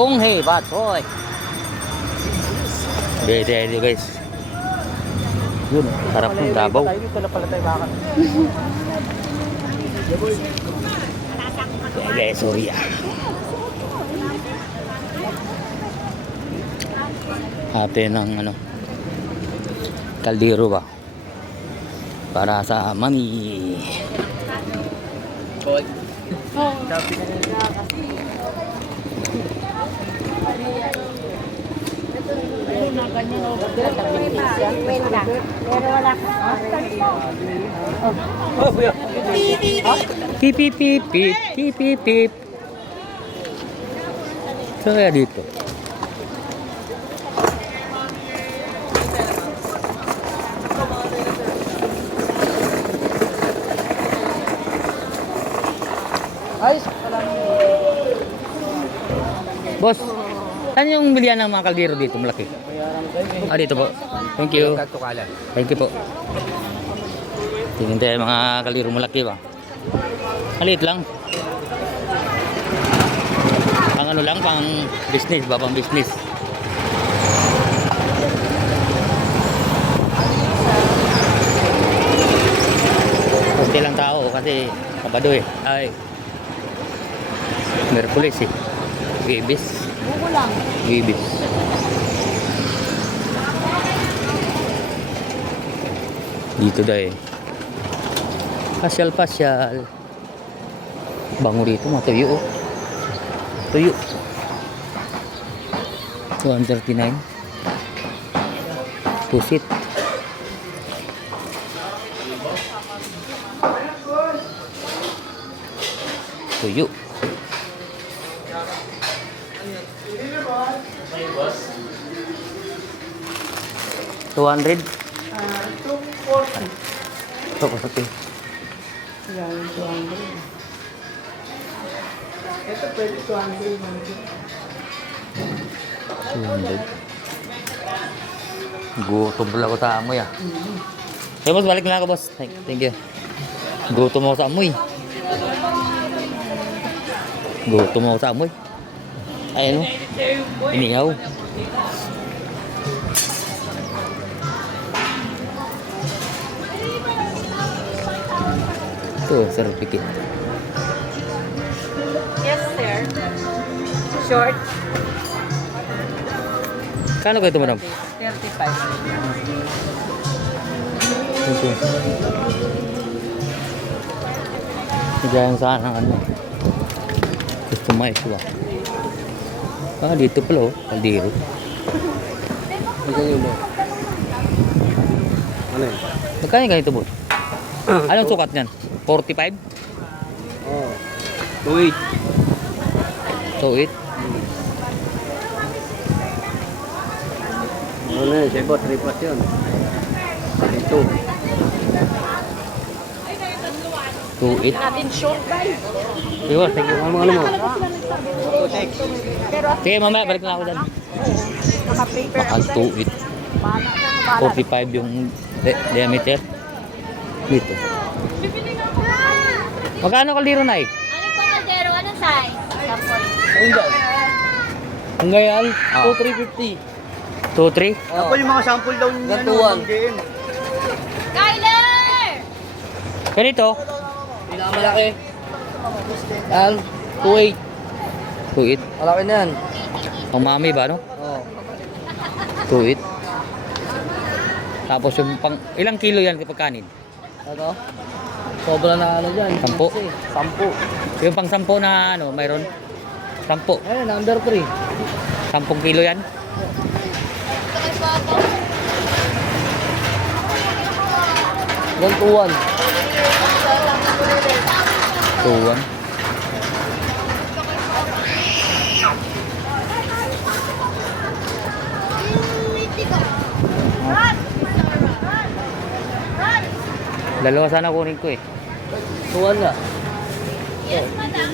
Konghe Batsoy. Ready guys. Yun, sarap ng Davao. Dito na pala tayo bakit. Okay, sorry. Ate ng ano, kaldero ba? Para sa mami. Boy. Pip pip pip pip pip pip pip. So kaya dito. Ayos. Boss, saan yung bilihan ng mga kaldero dito malaki? Ah, dito po. Thank you. Thank you po. Tingin tayo mga kaldero malaki ba? Maliit lang. Pang ano lang, pang business ba? Pang business. Kunti lang tao kasi Sabado eh. Ay. Merkulis eh. Wibis. Buko lang. Wibis. Dito dahil. Pasyal-pasyal. Bango rito, mga tuyo oh. Tuyo. 239. Pusit. Tuyo. $200. 240. 240. Yan, 200. Ito pwede 200. 200. Gutom pala ko sa amoy ah. Hey boss, balik na ako boss. Thank you. Gutom ako sa amoy. Gutom ako sa amoy. Ay ano? Inihaw. Ito, certificate. Yes, sir. Short. Kano kayo ito, madam? 35. Ito. Nagyayang saan ang ano. Customize ba? Ah, dito pala oh. Kaldero. Ito yun eh. Ano yun? Magkano yung ganito, boss? Anong sukat niyan? 45? Oo. 2.8. So, 8? Ano yun? Sebo, 3 plus yun. Ito. 2.8? Natin short guys. Sige, boss. Thank you. Ano mo? 2.6. Sige, mamaya. Balik na ako dyan. Naka-paper. Baka 2.8. 45 yung diameter. Dito. Magkano kaldero na eh? Anong po kaldero? Anong size? Sample. Ayun dyan. Ang ngayon, Ah. 2.350. 2.3? Ako yung mga sample daw niya. Gantuan. Kyler! Ganito? Pinakamalaki. Yan. 2.8. 2.8. Malaki na yan. Ang mami ba, no? Oo. 2.8. Tapos yung pang... Ilang kilo yan kapag kanin? Ano? Sobra na ano dyan. 10. 10. Yung pang 10 na ano, mayroon? 10. Ayun, number 3. 10 kilo yan? Yan, 2.1. 2.1. Dalawa sana kunin ko eh. 2.1 nga. Yes, madam.